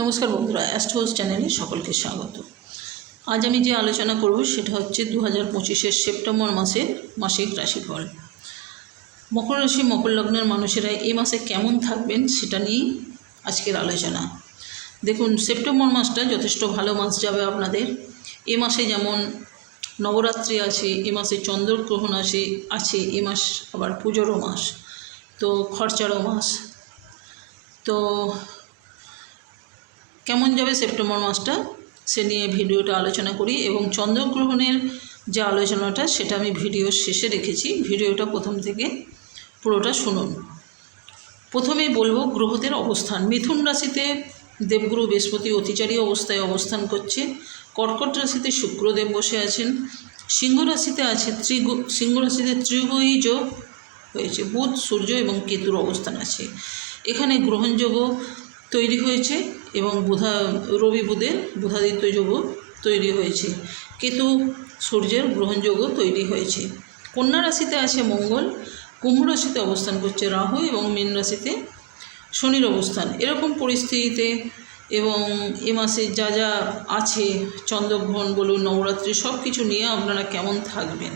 নমস্কার বন্ধুরা অ্যাস্ট্রোস চ্যানেলে সকলকে স্বাগত। আজ আমি যে আলোচনা করব সেটা হচ্ছে দু হাজার পঁচিশের সেপ্টেম্বর মাসের মাসিক রাশিফল। মকর রাশি, মকর লগ্নের মানুষেরা এই মাসে কেমন থাকবেন সেটা নিয়েই আজকের আলোচনা। দেখুন, সেপ্টেম্বর মাসটা যথেষ্ট ভালো মাস যাবে আপনাদের। এ মাসে যেমন নবরাত্রি আছে, এ মাসে চন্দ্রগ্রহণ আছে আছে, এ মাস আবার পুজোরও মাস। তো খরচারও মাস। তো কেমন যাবে সেপ্টেম্বর মাসটা, সে নিয়ে ভিডিওটা আলোচনা করি এবং চন্দ্রগ্রহণের যে আলোচনাটা, সেটা আমি ভিডিওর শেষে রেখেছি। ভিডিওটা প্রথম থেকে পুরোটা শুনুন। প্রথমেই বলব গ্রহদের অবস্থান। মিথুন রাশিতে দেবগুরু বৃহস্পতি অতিচারী অবস্থায় অবস্থান করছে। কর্কট রাশিতে শুক্রদেব বসে আছেন। সিংহ রাশিতে আছে ত্রিগু, সিংহ রাশিতে ত্রিগুই যোগ হয়েছে। বুধ, সূর্য এবং কেতুর অবস্থান আছে। এখানে গ্রহণযোগও তৈরি হয়েছে। এবং বুধা, রবি বুধের বুধাদিত্য যোগও তৈরি হয়েছে। কেতু সূর্যের গ্রহণযোগও তৈরি হয়েছে। কন্যা রাশিতে আছে মঙ্গল, কুম্ভ রাশিতে অবস্থান করছে রাহু এবং মীন রাশিতে শনির অবস্থান। এরকম পরিস্থিতিতে এবং এ মাসে যা যা আছে, চন্দ্রগ্রহণ বলুন, নবরাত্রি সব কিছু নিয়ে আপনারা কেমন থাকবেন?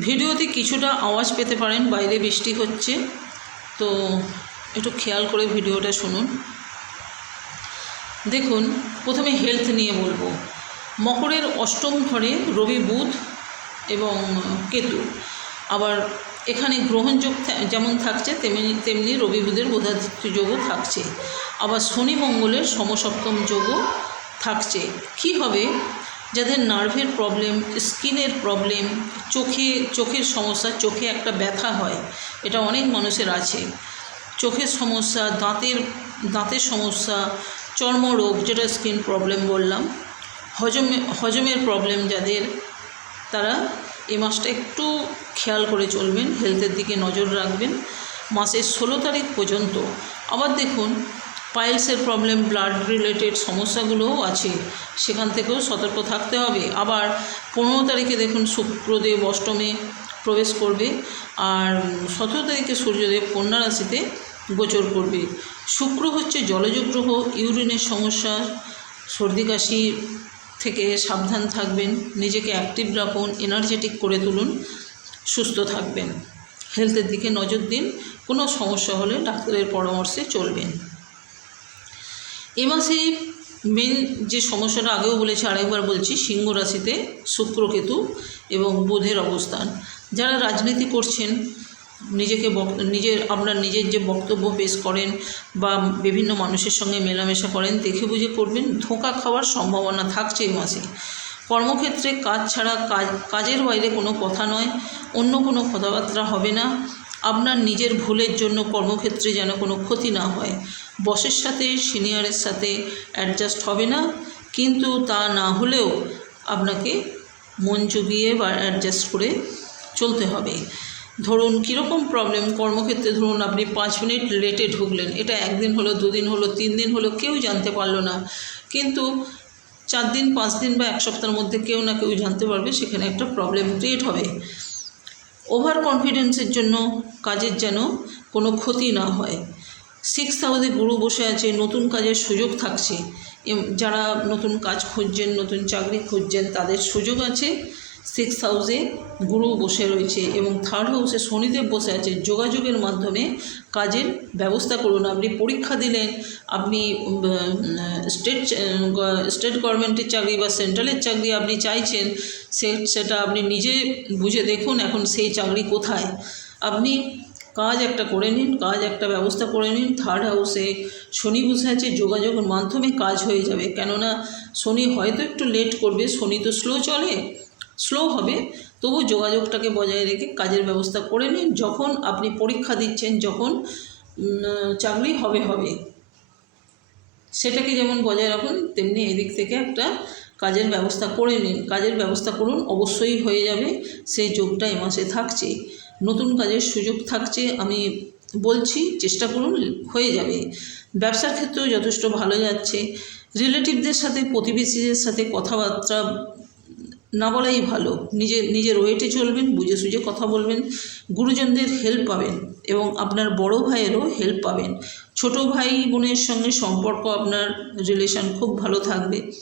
ভিডিওতে কিছুটা আওয়াজ পেতে পারেন, বাইরে বৃষ্টি হচ্ছে, তো একটু খেয়াল করে ভিডিওটা শুনুন। দেখুন, প্রথমে হেলথ নিয়ে বলব। মকরের অষ্টম ঘরে রবি বুধ এবং কেতু। আবার এখানে গ্রহণযোগ যেমন থাকছে, তেমনি তেমনি রবি বুধের বোধাদিত্য যোগও থাকছে। আবার শনি মঙ্গলের সমসপ্তম যোগও থাকছে। কি হবে? যাদের নার্ভের প্রবলেম স্কিনের প্রবলেম চোখে, চোখের সমস্যা, চোখে একটা ব্যথা হয়, এটা অনেক মানুষের আছে। চোখের সমস্যা, দাঁতের দাঁতের সমস্যা, চর্মরোগ, যেটা স্কিন প্রবলেম বললাম, হজমে, হজমের প্রবলেম যাদের, তারা এই মাসটা একটু খেয়াল করে চলবেন হেলথের দিকে নজর রাখবেন। মাসের ষোলো তারিখ পর্যন্ত আবার দেখুন পাইলসের প্রবলেম ব্লাড রিলেটেড সমস্যাগুলোও আছে, সেখান থেকেও সতর্ক থাকতে হবে। আবার পনেরো তারিখে দেখুন, শুক্রদেব অষ্টমে প্রবেশ করবে, আর সতেরো তারিখে সূর্যদেব কন্যা রাশিতে গোচর করবে। শুক্র হচ্ছে জলজ গ্রহ, ইউরিনের সমস্যা, সর্দি কাশি থেকে সাবধান থাকবেন, নিজেকে অ্যাক্টিভ রাখুন এনার্জেটিক করে তুলুন, সুস্থ থাকবেন। হেলথের দিকে নজর দিন, কোনো সমস্যা হলে ডাক্তারের পরামর্শে চলবেন। এ মাসে মেন যে সমস্যাটা আগেও বলেছি, আরেকবার বলছি, সিংহ রাশিতে শুক্রকেতু এবং বুধের অবস্থান। যারা রাজনীতি করছেন নিজেকে বক- নিজের, আপনার নিজের যে বক্তব্য পেশ করেন বা বিভিন্ন মানুষের সঙ্গে মেলামেশা করেন, দেখে বুঝে করবেন, ধোঁকা খাওয়ার সম্ভাবনা থাকছে এই মাসে। কর্মক্ষেত্রে কাজ ছাড়া কাজ, কাজের বাইরে কোনো কথা নয়, অন্য কোনো কথাবার্তা হবে না। আপনার নিজের ভুলের জন্য কর্মক্ষেত্রে যেন কোনো ক্ষতি না হয়। বসের সাথে, সিনিয়রের সাথে অ্যাডজাস্ট হবে না, কিন্তু তা না হলেও আপনাকে মন জুগিয়ে বা অ্যাডজাস্ট করে চলতে হবে। ধরুন, কীরকম প্রবলেম কর্মক্ষেত্রে ধরুন, আপনি পাঁচ মিনিট লেটে ঢুকলেন। এটা একদিন হলো, দুদিন হলো, তিন দিন হলো, কেউ জানতে পারল না। কিন্তু চার দিন, পাঁচ দিন বা এক সপ্তাহের মধ্যে কেউ না কেউ জানতে পারবে, সেখানে একটা প্রবলেম ক্রিয়েট হবে। ওভার কনফিডেন্সের জন্য কাজের যেন কোনো ক্ষতি না হয়। সিক্স হাউসে গুরু বসে আছে, নতুন কাজের সুযোগ থাকছে। যারা নতুন কাজ খুঁজছেন, নতুন চাকরি খুঁজছেন, তাদের সুযোগ আছে। সিক্স হাউসে গুরু বসে রয়েছে এবং থার্ড হাউসে শনিদেব বসে আছে। যোগাযোগের মাধ্যমে কাজের ব্যবস্থা করুন। আপনি পরীক্ষা দিলেন, আপনি স্টেট স্টেট গভর্নমেন্টের চাকরি বা সেন্ট্রালের চাকরি আপনি চাইছেন, সে, সেটা আপনি নিজে বুঝে দেখুন এখন সেই চাকরি কোথায়। আপনি কাজ একটা করে নিন, কাজ একটা ব্যবস্থা করে নিন। থার্ড হাউসে শনি বসে আছে, যোগাযোগের মাধ্যমে কাজ হয়ে যাবে। কেননা শনি হয়তো একটু লেট করবে, শনি তো স্লো চলে। স্লো হবে, তবু যোগাযোগটাকে বজায় রেখে কাজের ব্যবস্থা করে নিন। যখন আপনি পরীক্ষা দিচ্ছেন, যখন চাকরি হবে হবে। সেটাকে যেমন বজায় রাখুন, তেমনি এদিক থেকে একটা কাজের ব্যবস্থা করে নিন। কাজের ব্যবস্থা করুন, অবশ্যই হয়ে যাবে সেই যোগটা এ মাসে থাকছে। নতুন কাজের সুযোগ থাকছে, আমি বলছি, চেষ্টা করুন, হয়ে যাবে। ব্যবসার ক্ষেত্রেও যথেষ্ট ভালো যাচ্ছে। রিলেটিভদের সাথে, প্রতিবেশীদের সাথে কথাবার্তা না বলাই ভালো। নিজের নিজের ওয়েটে চলবেন, বুঝে সুঝে কথা বলবেন, গুরুজনদের হেল্প পাবেন এবং আপনার বড় ভাইয়েরও হেল্প পাবেন। ছোট ভাই বোনের সঙ্গে সম্পর্ক, আপনার রিলেশন খুব ভালো থাকবে।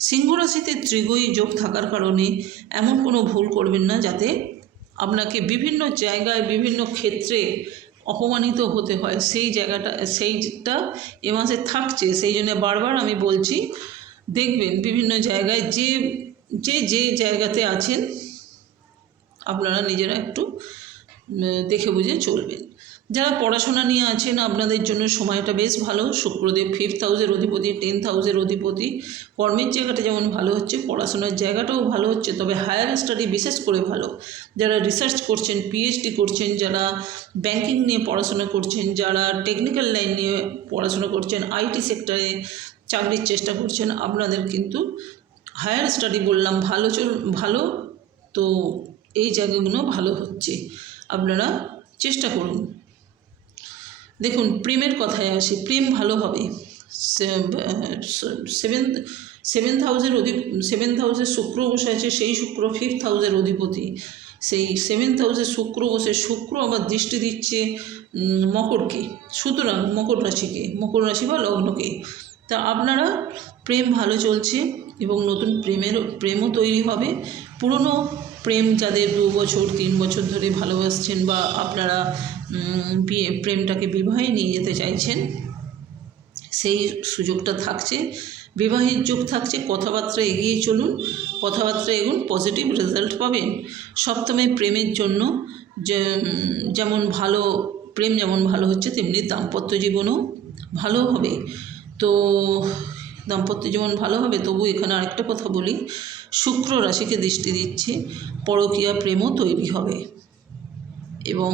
সিংহ রাশিতে ত্রিগয়ী যোগ থাকার কারণে এমন কোনো ভুল করবেন না যাতে আপনাকে বিভিন্ন জায়গায়, বিভিন্ন ক্ষেত্রে অপমানিত হতে হয়। সেই জায়গাটা, সেইটা এ মাসে থাকছে। সেই জন্য বারবার আমি বলছি, দেখবেন বিভিন্ন জায়গায় যে যে যে জায়গাতে আছেন, আপনারা নিজেরা একটু দেখে বুঝে চলবেন। যারা পড়াশোনা নিয়ে আছেন, আপনাদের জন্য সময়টা বেশ ভালো। শুক্রদেব ফিফথ হাউসের অধিপতি টেন্থ হাউসের অধিপতি। কর্মের জায়গাটা যেমন ভালো হচ্ছে, পড়াশোনার জায়গাটাও ভালো হচ্ছে, তবে হায়ার স্টাডি বিশেষ করে ভালো। যারা রিসার্চ করছেন পিএইচডি করছেন, যারা ব্যাংকিং নিয়ে পড়াশোনা করছেন, যারা টেকনিক্যাল লাইন নিয়ে পড়াশোনা করছেন আইটি সেক্টরে চাকরির চেষ্টা করছেন, আপনাদের কিন্তু হায়ার স্টাডি বললাম, ভালো চল, ভালো, তো এই জায়গাগুলো ভালো হচ্ছে। আপনারা চেষ্টা করুন। দেখুন, প্রেমের কথায় আসি, প্রেম ভালো হবে। সেভেন্থ সেভেন্থ হাউসের অধি সেভেন্থ হাউসে শুক্র বসে আছে, সেই শুক্র ফিফথ হাউসের অধিপতি। সেই সেভেন্থ হাউসে শুক্র বসে, শুক্র আবার দৃষ্টি দিচ্ছে মকরকে। সুতরাং মকর রাশিকে, মকর রাশি বা লগ্নকে। তা আপনারা, প্রেম ভালো চলছে এবং নতুন প্রেমের, প্রেমও তৈরি হবে। পুরনো প্রেম যাদের দু বছর, তিন বছর ধরে ভালোবাসছেন বা আপনারা প্রেমটাকে বিবাহে নিয়ে যেতে চাইছেন, সেই সুযোগটা থাকছে। বিবাহের যোগ থাকছে, কথাবার্তা এগিয়ে চলুন কথাবার্তা এগুন পজিটিভ রেজাল্ট পাবেন। সপ্তমে প্রেমের জন্য যেমন ভালো, প্রেম যেমন ভালো হচ্ছে, তেমনি দাম্পত্য জীবনও ভালো হবে। তো দাম্পত্য জীবন ভালো হবে, তবু এখানে আরেকটা কথা বলি। শুক্র রাশিকে দৃষ্টি দিচ্ছে, পরকীয়া প্রেমও তৈরি হবে। এবং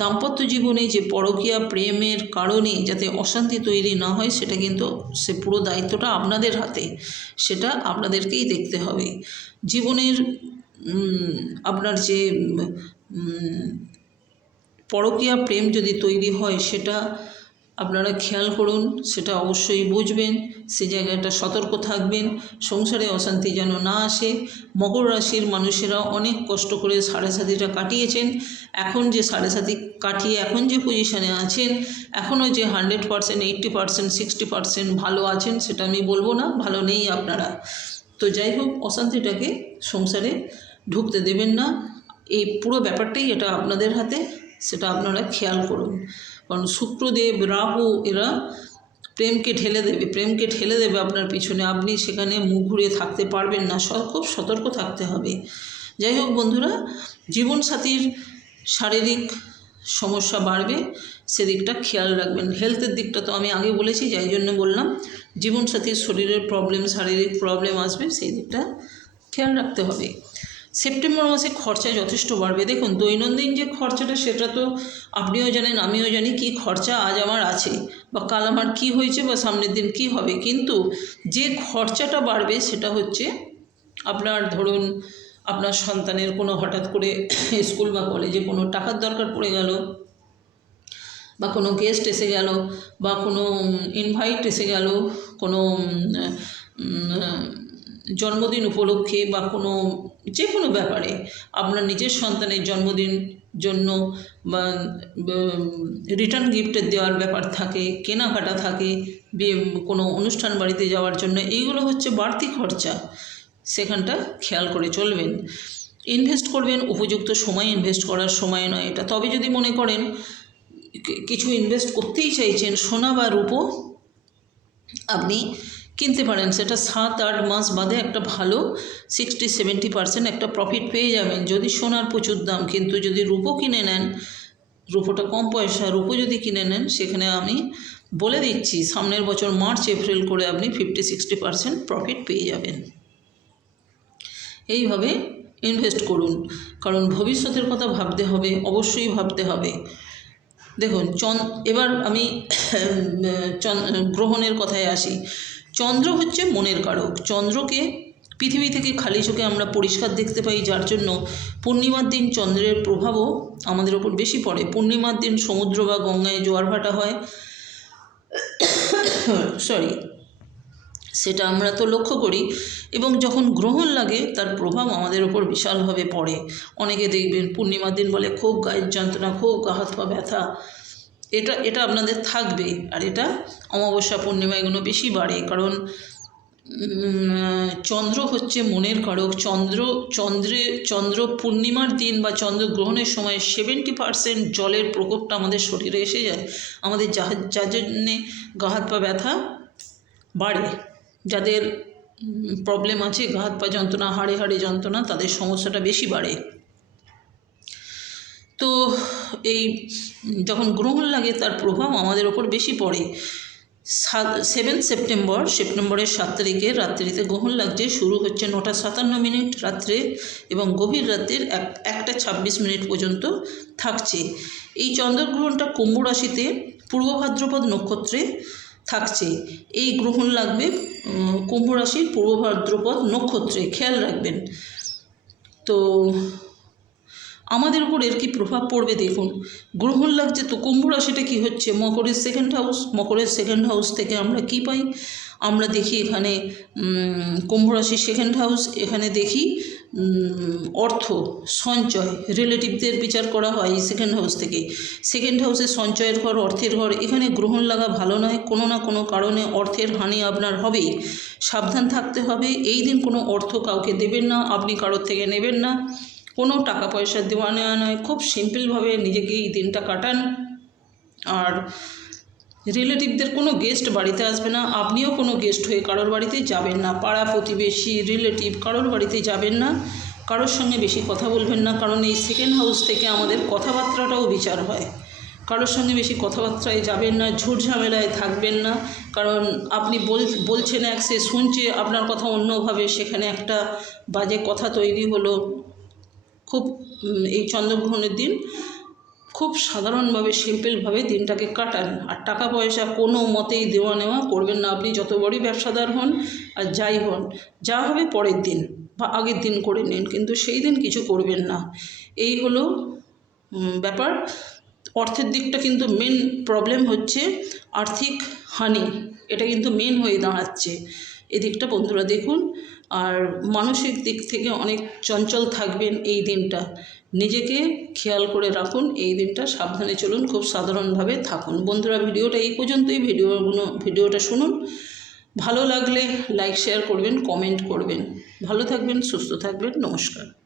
দাম্পত্য জীবনে যে পরকীয়া প্রেমের কারণে যাতে অশান্তি তৈরি না হয়, সেটা কিন্তু সে পুরো দায়িত্বটা আপনাদের হাতে, সেটা আপনাদেরকেই দেখতে হবে। জীবনের আপনার যে পরকীয়া প্রেম যদি তৈরি হয়, সেটা আপনারা খেয়াল করুন, সেটা অবশ্যই বুঝবেন, সে জায়গাটা সতর্ক থাকবেন, সংসারে অশান্তি যেন না আসে। মকর রাশির মানুষেরা অনেক কষ্ট করে সাড়ে সাতিটা কাটিয়েছেন। এখন যে সাড়ে সাতি কাটিয়ে এখন যে পজিশনে আছেন এখনও যে hundred percent eighty percent sixty percent ভালো আছেন, সেটা আমি বলব না, ভালো নেই আপনারা। তো যাই হোক, অশান্তিটাকে সংসারে ঢুকতে দেবেন না। এই পুরো ব্যাপারটাই এটা আপনাদের হাতে, সেটা আপনারা খেয়াল করুন। কারণ শুক্রদেব, রাহু এরা প্রেমকে ঠেলে দেবে। প্রেমকে ঠেলে দেবে আপনার পিছনে। আপনি সেখানে মুখ ঘুরিয়ে থাকতে পারবেন না। খুব সতর্ক থাকতে হবে। যাই হোক বন্ধুরা, জীবনসাথীর শারীরিক সমস্যা বাড়বে, সেদিকটা খেয়াল রাখবেন। হেলথের দিকটা তো আমি আগে বলেছি, যাই জন্য বললাম, জীবনসাথীর শরীরের প্রবলেম শারীরিক প্রবলেম আসবে, সেই দিকটা খেয়াল রাখতে হবে। সেপ্টেম্বর মাসে খরচা যথেষ্ট বাড়বে। দেখুন, দৈনন্দিন যে খরচাটা, সেটা তো আপনিও জানেন, আমিও জানি কি খরচা আজ আমার আছে বা কাল আমার কী হয়েছে বা সামনের দিন কি হবে। কিন্তু যে খরচাটা বাড়বে, সেটা হচ্ছে আপনার ধরুন, আপনার সন্তানের কোনো হঠাৎ করে স্কুল বা কলেজে কোনো টাকার দরকার পড়ে গেল বা কোনো গেস্ট এসে গেল বা কোনো ইনভাইট এসে গেল, কোনো জন্মদিন উপলক্ষে বা কোনো যে কোনো ব্যাপারে আপনার নিজের সন্তানের জন্মদিন জন্য বা রিটার্ন গিফটের দেওয়ার ব্যাপার থাকে, কেনাকাটা থাকে কোনো অনুষ্ঠান বাড়িতে যাওয়ার জন্য, এইগুলো হচ্ছে বাড়তি খরচা। সেখানটা খেয়াল করে চলবেন। ইনভেস্ট করবেন, উপযুক্ত সময় ইনভেস্ট করার সময় নয় এটা। তবে যদি মনে করেন কিছু ইনভেস্ট করতেই চাইছেন, সোনা বা রূপো, আপনি কিনতে পারেন। সেটা সাত আট মাস বাদে একটা ভালো সিক্সটি সেভেন্টি পার্সেন্ট একটা প্রফিট পেয়ে যাবেন। যদি সোনার প্রচুর দাম, কিন্তু যদি রূপো কিনে নেন, রূপোটা কম পয়সা, রূপো যদি কিনে নেন, সেখানে আমি বলে দিচ্ছি, সামনের বছর মার্চ, এপ্রিল করে আপনি ফিফটি সিক্সটি পার্সেন্ট প্রফিট পেয়ে যাবেন। এইভাবে ইনভেস্ট করুন। কারণ ভবিষ্যতের কথা ভাবতে হবে, অবশ্যই ভাবতে হবে। দেখুন, চন, এবার আমি গ্রহণের কথায় আসি। চন্দ্র হচ্ছে মনের কারক। চন্দ্রকে, পৃথিবী থেকে খালি চোখে আমরা পরিষ্কার দেখতে পাই, যার জন্য পূর্ণিমার দিন চন্দ্রের প্রভাবও আমাদের ওপর বেশি পড়ে। পূর্ণিমার দিন সমুদ্র বা গঙ্গায় জোয়ার ভাটা হয়। সরি সেটা আমরা তো লক্ষ্য করি। এবং যখন গ্রহণ লাগে, তার প্রভাব আমাদের ওপর বিশালভাবে পড়ে। অনেকে দেখবেন পূর্ণিমার দিন বলে, খুব গায়ের যন্ত্রণা, খুব গা হাত পা ব্যথা। এটা এটা আপনাদের থাকবে। আর এটা অমাবস্যা পূর্ণিমা এগুলো বেশি বাড়ে। কারণ চন্দ্র হচ্ছে মনের কারক। চন্দ্র, চন্দ্রে, চন্দ্র পূর্ণিমার দিন বা চন্দ্রগ্রহণের সময় সেভেন্টি পার্সেন্ট জলের প্রকোপটা আমাদের শরীরে এসে যায়। আমাদের যা যার জন্যে গা হাত পা ব্যথা বাড়ে। যাদের প্রবলেম আছে, গা হাত পা যন্ত্রণা, হাড়ে হাড়ে যন্ত্রণা, তাদের সমস্যাটা বেশি বাড়ে। তো এই যখন গ্রহণ লাগে তার প্রভাব আমাদের ওপর বেশি পড়ে। সাত সেভেন সেপ্টেম্বর সেপ্টেম্বরের সাত তারিখে রাত্রিতে গ্রহণ লাগছে শুরু হচ্ছে নটা সাতান্ন মিনিট রাত্রে এবং গভীর রাত্রের এক, একটা ছাব্বিশ মিনিট পর্যন্ত থাকছে। এই চন্দ্রগ্রহণটা কুম্ভ রাশিতে পূর্ব ভাদ্রপদ নক্ষত্রে থাকছে। এই গ্রহণ লাগবে কুম্ভ রাশির পূর্ব ভাদ্রপদ নক্ষত্রে। খেয়াল রাখবেন। তো আমাদের উপর এর কি প্রভাব পড়বে দেখুন। গ্রহণ লাগছে তো কুম্ভ রাশিটা কী হচ্ছে? মকরের সেকেন্ড হাউস মকরের সেকেন্ড হাউস থেকে আমরা কি পাই? আমরা দেখি এখানে কুম্ভ রাশির সেকেন্ড হাউস এখানে দেখি অর্থ, সঞ্চয় রিলেটিভদের বিচার করা হয় এই সেকেন্ড হাউস থেকে। সেকেন্ড হাউসে সঞ্চয়ের ঘর, অর্থের ঘর, এখানে গ্রহণ লাগা ভালো নয়, কোনো না কোনো কারণে অর্থের হানি আপনার হবেই সাবধান থাকতে হবে, এই দিন কোনো অর্থ কাউকে দেবেন না, আপনি কারোর থেকে নেবেন না। কোনো টাকা পয়সা দেওয়া নেওয়া নয়। খুব সিম্পলভাবে নিজেকে এই দিনটা কাটান। আর রিলেটিভদের কোনো গেস্ট বাড়িতে আসবে না। আপনিও কোনো গেস্ট হয়ে কারোর বাড়িতে যাবেন না। পাড়া প্রতিবেশী রিলেটিভ কারোর বাড়িতে যাবেন না। কারোর সঙ্গে বেশি কথা বলবেন না। কারণ এই সেকেন্ড হাউস থেকে আমাদের কথাবার্তাটাও বিচার হয়। কারোর সঙ্গে বেশি কথাবার্তায় যাবেন না, ঝুট ঝামেলায় থাকবেন না। কারণ আপনি বল, বলছেন এক, সে শুনছে, আপনার কথা অন্যভাবে। সেখানে একটা বাজে কথা তৈরি হলো। খুব এই চন্দ্রগ্রহণের দিন খুব সাধারণভাবে, সিম্পলভাবে দিনটাকে কাটান। আর টাকা পয়সা কোনো মতেই দেওয়া নেওয়া করবেন না। আপনি যত বড়ই ব্যবসাদার হন আর যাই হন, যা হবে পরের দিন বা আগের দিন করে নিন। কিন্তু সেই দিন কিছু করবেন না। এই হলো ব্যাপার। অর্থের দিকটা কিন্তু মেন প্রবলেম হচ্ছে আর্থিক হানি। এটা কিন্তু মেন হয়ে দাঁড়াচ্ছে। এদিকটা বন্ধুরা দেখুন, আর মানসিক দিক থেকে অনেক চঞ্চল থাকবেন এই দিনটা। নিজেকে খেয়াল করে রাখুন, এই দিনটা সাবধানে চলুন, খুব সাধারণভাবে থাকুন। বন্ধুরা, ভিডিওটা এই পর্যন্তই, ভিডিওগুলো, ভিডিওটা শুনুন। ভালো লাগলে লাইক, শেয়ার করবেন, কমেন্ট করবেন। ভালো থাকবেন, সুস্থ থাকবেন, নমস্কার।